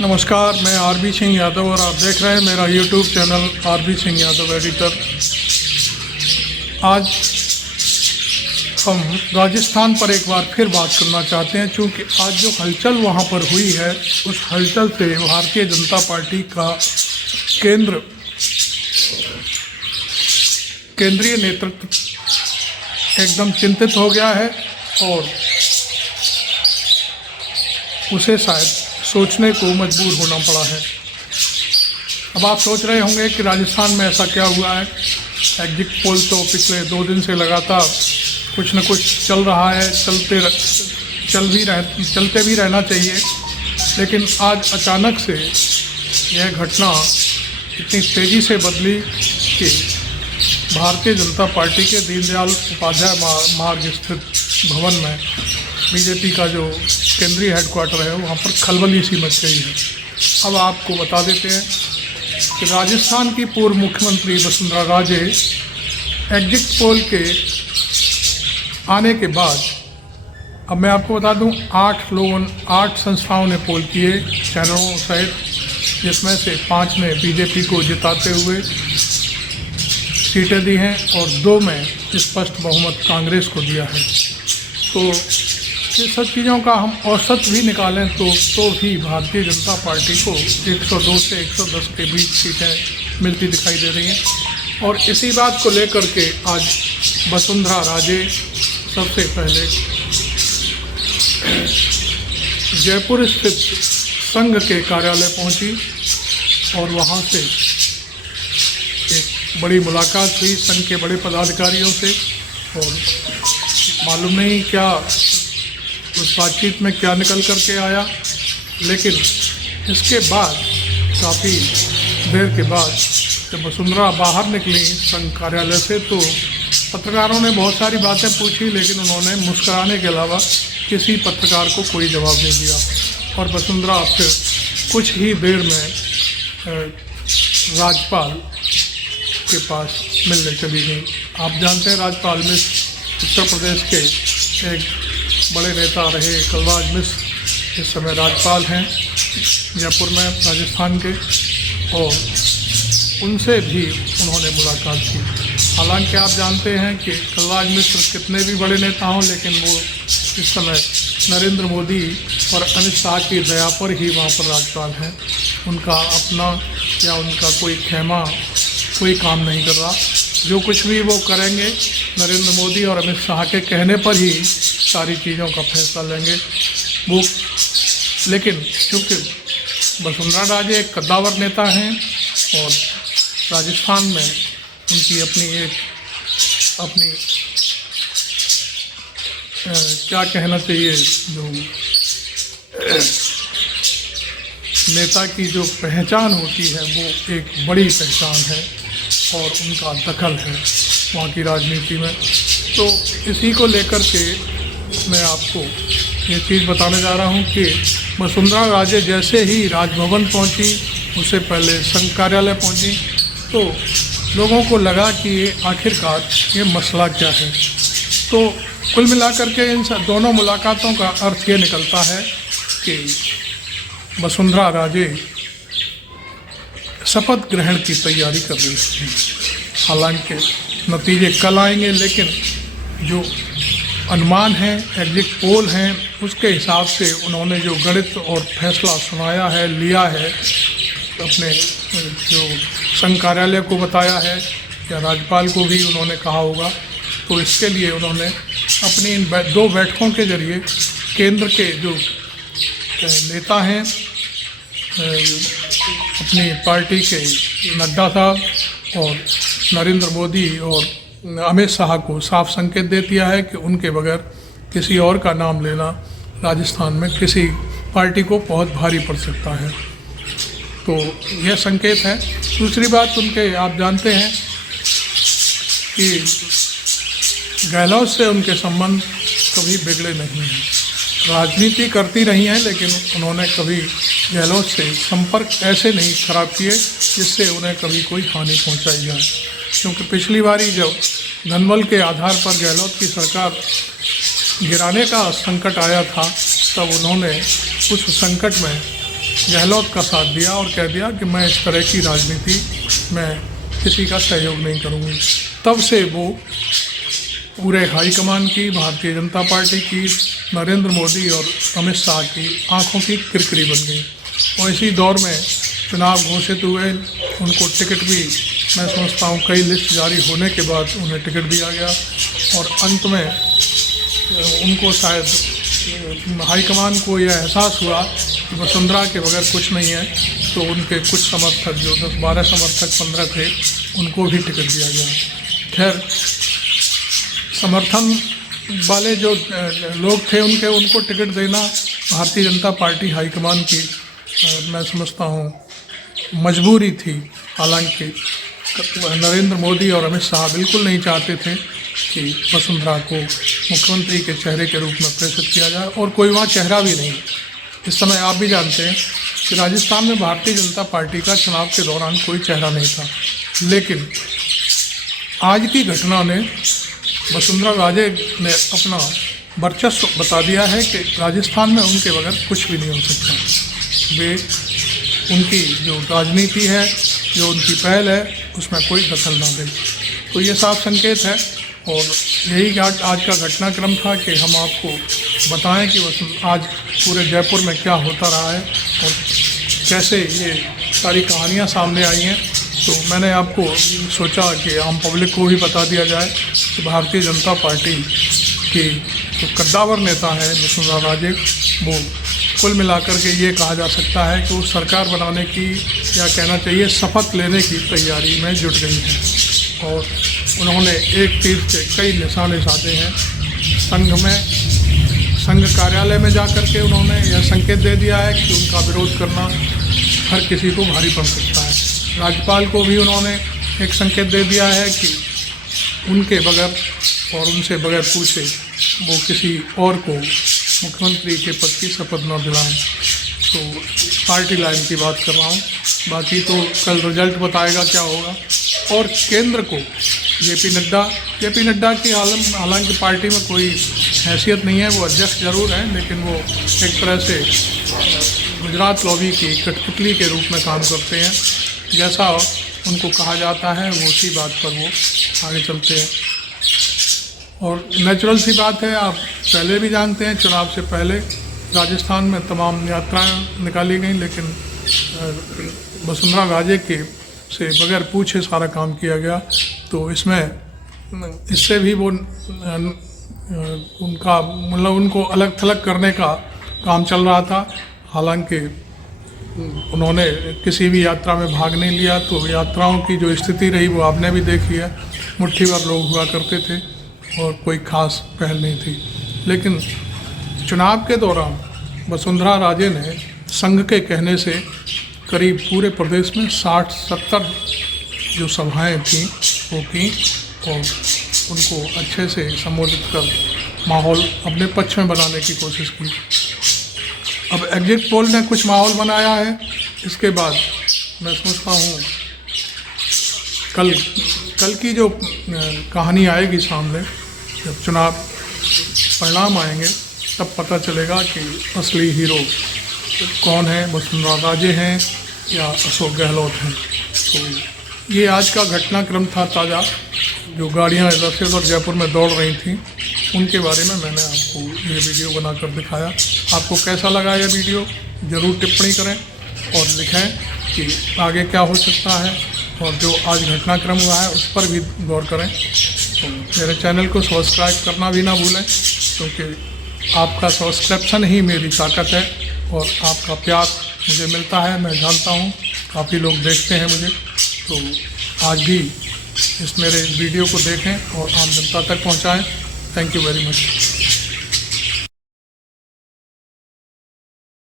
नमस्कार, मैं आरबी सिंह यादव और आप देख रहे हैं मेरा YouTube channel RB Singh Yadav editor. आज हम राजस्थान पर एक बार फिर बात करना चाहते हैं, क्योंकि आज जो हलचल वहां पर हुई है उस हलचल से भारतीय जनता पार्टी का केंद्रीय नेतृत्व एकदम चिंतित हो गया है और उसे शायद सोचने को मजबूर होना पड़ा है। अब आप सोच रहे होंगे कि राजस्थान में ऐसा क्या हुआ है। एग्जिट पोल तो पिछले 2 दिन से लगातार कुछ न कुछ चल रहा है, चलते भी रहना चाहिए, लेकिन आज अचानक से यह घटना इतनी तेज़ी से बदली कि भारतीय जनता पार्टी के दीनदयाल उपाध्याय मार्ग स्थित भवन में बीजेपी का जो केंद्रीय हेडक्वार्टर है वहाँ पर खलबली सी मच गई है। अब आपको बता देते हैं कि राजस्थान की पूर्व मुख्यमंत्री वसुंधरा राजे एग्जिट पोल के आने के बाद, अब मैं आपको बता दूं, 8 संस्थाओं ने पोल किए चैनलों सहित, जिसमें से 5 ने बीजेपी को जिताते हुए सीटें दी हैं और 2 में स्पष्ट बहुमत कांग्रेस को दिया है। तो ये सब चीज़ों का हम औसत भी निकालें तो भी भारतीय जनता पार्टी को 102 से 110 के बीच सीटें मिलती दिखाई दे रही हैं। और इसी बात को लेकर के आज वसुंधरा राजे सबसे पहले जयपुर स्थित संघ के कार्यालय पहुंची और वहां से एक बड़ी मुलाकात हुई संघ के बड़े पदाधिकारियों से। और मालूम नहीं क्या उस बातचीत में क्या निकल कर के आया, लेकिन इसके बाद काफ़ी देर के बाद जब वसुंधरा बाहर निकली संघ कार्यालय से तो पत्रकारों ने बहुत सारी बातें पूछी, लेकिन उन्होंने मुस्कुराने के अलावा किसी पत्रकार को कोई जवाब नहीं दिया। और वसुंधरा फिर कुछ ही देर में राज्यपाल के पास मिलने चली गई। आप जानते हैं राज्यपाल मिश्र उत्तर प्रदेश के एक बड़े नेता रहे कलराज मिश्र इस समय राज्यपाल हैं जयपुर में राजस्थान के, और उनसे भी उन्होंने मुलाकात की। हालांकि आप जानते हैं कि कलराज मिश्र कितने भी बड़े नेता हों, लेकिन वो इस समय नरेंद्र मोदी और अमित शाह की दया पर ही वहाँ पर राज्यपाल हैं। उनका अपना या उनका कोई खेमा कोई काम नहीं कर रहा। जो कुछ भी वो करेंगे नरेंद्र मोदी और अमित शाह के कहने पर ही सारी चीज़ों का फैसला लेंगे वो। लेकिन क्योंकि वसुंधरा राजे एक कद्दावर नेता हैं और राजस्थान में उनकी अपनी क्या कहना चाहिए, जो नेता की जो पहचान होती है वो एक बड़ी पहचान है और उनका दखल है वहाँ की राजनीति में। तो इसी को लेकर के मैं आपको ये चीज़ बताने जा रहा हूँ कि वसुंधरा राजे जैसे ही राजभवन पहुँची, उससे पहले संघ कार्यालय पहुँची, तो लोगों को लगा कि आखिरकार ये मसला क्या है। तो कुल मिलाकर के इन दोनों मुलाकातों का अर्थ ये निकलता है कि वसुंधरा राजे शपथ ग्रहण की तैयारी कर रही थी। हालांकि नतीजे कल आएंगे, लेकिन जो अनुमान है, एग्जिट पोल हैं, उसके हिसाब से उन्होंने जो गणित और फैसला सुनाया है, लिया है, अपने जो संघ कार्यालय को बताया है या राज्यपाल को भी उन्होंने कहा होगा, तो इसके लिए उन्होंने अपनी इन 2 बैठकों के जरिए केंद्र के जो नेता हैं, अपनी पार्टी के नड्डा साहब और नरेंद्र मोदी और अमित शाह को साफ संकेत दे दिया है कि उनके बगैर किसी और का नाम लेना राजस्थान में किसी पार्टी को बहुत भारी पड़ सकता है। तो यह संकेत है। दूसरी बात, उनके आप जानते हैं कि गहलोत से उनके संबंध कभी बिगड़े नहीं हैं। राजनीति करती रही हैं, लेकिन उन्होंने कभी गहलोत से संपर्क ऐसे नहीं खराब किए जिससे उन्हें कभी कोई हानि पहुंचाई जाए। क्योंकि पिछली बारी जब धनबल के आधार पर गहलोत की सरकार गिराने का संकट आया था, तब उन्होंने उस संकट में गहलोत का साथ दिया और कह दिया कि मैं इस तरह की राजनीति में किसी का सहयोग नहीं करूँगी। तब से वो पूरे हाईकमान की, भारतीय जनता पार्टी की, नरेंद्र मोदी और अमित शाह की आंखों की किरकिरी बन गई। और इसी दौर में चुनाव घोषित हुए, उनको टिकट भी, मैं समझता हूँ कई लिस्ट जारी होने के बाद उन्हें टिकट दिया गया और अंत में उनको शायद हाईकमान को यह एहसास हुआ कि वसुंधरा के बगैर कुछ नहीं है, तो उनके कुछ समर्थक, जो 10-12 समर्थक 15 थे, उनको भी टिकट दिया गया। खैर, समर्थन वाले जो लोग थे उनको टिकट देना भारतीय जनता पार्टी हाईकमान की, मैं समझता हूँ मजबूरी थी। हालांकि नरेंद्र मोदी और अमित शाह बिल्कुल नहीं चाहते थे कि वसुंधरा को मुख्यमंत्री के चेहरे के रूप में प्रेषित किया जाए, और कोई वहाँ चेहरा भी नहीं। इस समय आप भी जानते हैं कि राजस्थान में भारतीय जनता पार्टी का चुनाव के दौरान कोई चेहरा नहीं था। लेकिन आज की घटना ने, वसुंधरा राजे ने अपना वर्चस्व बता दिया है कि राजस्थान में उनके बगैर कुछ भी नहीं हो सकता। वे, उनकी जो राजनीति है, जो उनकी पहल है, उसमें कोई दखल ना दे। तो ये साफ संकेत है, और यही आज का घटनाक्रम था कि हम आपको बताएं कि आज पूरे जयपुर में क्या होता रहा है और कैसे ये सारी कहानियाँ सामने आई हैं। तो मैंने आपको सोचा कि आम पब्लिक को भी बता दिया जाए कि भारतीय जनता पार्टी की जो कद्दावर नेता है वसुंधरा राजे, वो कुल मिलाकर के ये कहा जा सकता है कि वो सरकार बनाने की, या कहना चाहिए शपथ लेने की तैयारी में जुट गई हैं। और उन्होंने एक तीर से कई निशाने साधे हैं। संघ कार्यालय में जाकर के उन्होंने यह संकेत दे दिया है कि उनका विरोध करना हर किसी को भारी पड़ सकता है। राज्यपाल को भी उन्होंने एक संकेत दे दिया है कि उनके बगैर और उनसे बगैर पूछे वो किसी और को मुख्यमंत्री के पद की शपथ न दिलाएं। तो पार्टी लाइन की बात कर रहा हूँ, बाकी तो कल रिजल्ट बताएगा क्या होगा। और केंद्र को जेपी नड्डा की हालांकि पार्टी में कोई हैसियत नहीं है, वो अध्यक्ष जरूर हैं, लेकिन वो एक तरह से गुजरात लॉबी की कठपुतली के रूप में काम करते हैं। जैसा उनको कहा जाता है वो उसी बात पर वो आगे चलते हैं। और नेचुरल सी बात है, आप पहले भी जानते हैं, चुनाव से पहले राजस्थान में तमाम यात्राएं निकाली गई, लेकिन वसुंधरा राजे के से बगैर पूछे सारा काम किया गया। तो इससे भी वो उनका मतलब उनको अलग थलग करने का काम चल रहा था। हालांकि उन्होंने किसी भी यात्रा में भाग नहीं लिया, तो यात्राओं की जो स्थिति रही वो आपने भी देखी है। मुट्ठी भर लोग हुआ करते थे और कोई खास पहल नहीं थी। लेकिन चुनाव के दौरान वसुंधरा राजे ने संघ के कहने से करीब पूरे प्रदेश में 60-70 जो सभाएं थीं वो की, और उनको अच्छे से संबोधित कर माहौल अपने पक्ष में बनाने की कोशिश की। अब एग्जिट पोल ने कुछ माहौल बनाया है, इसके बाद मैं समझता हूँ कल की जो कहानी आएगी सामने, जब चुनाव परिणाम आएंगे तब पता चलेगा कि असली हीरो कौन है, वसुंधरा राजे हैं या अशोक गहलोत हैं। तो ये आज का घटनाक्रम था ताज़ा, जो गाड़ियाँ इधर से उधर जयपुर में दौड़ रही थी, उनके बारे में मैंने आपको ये वीडियो बनाकर दिखाया। आपको कैसा लगा ये वीडियो ज़रूर टिप्पणी करें और लिखें कि आगे क्या हो सकता है, और जो आज घटनाक्रम हुआ है उस पर भी गौर करें। तो मेरे चैनल को सब्सक्राइब करना भी ना भूलें, क्योंकि आपका सब्सक्रिप्शन ही मेरी ताकत है और आपका प्यार मुझे मिलता है। मैं जानता हूँ काफ़ी लोग देखते हैं मुझे, तो आज भी इस मेरे वीडियो को देखें और आम जनता तक पहुँचाएँ। Thank you very much.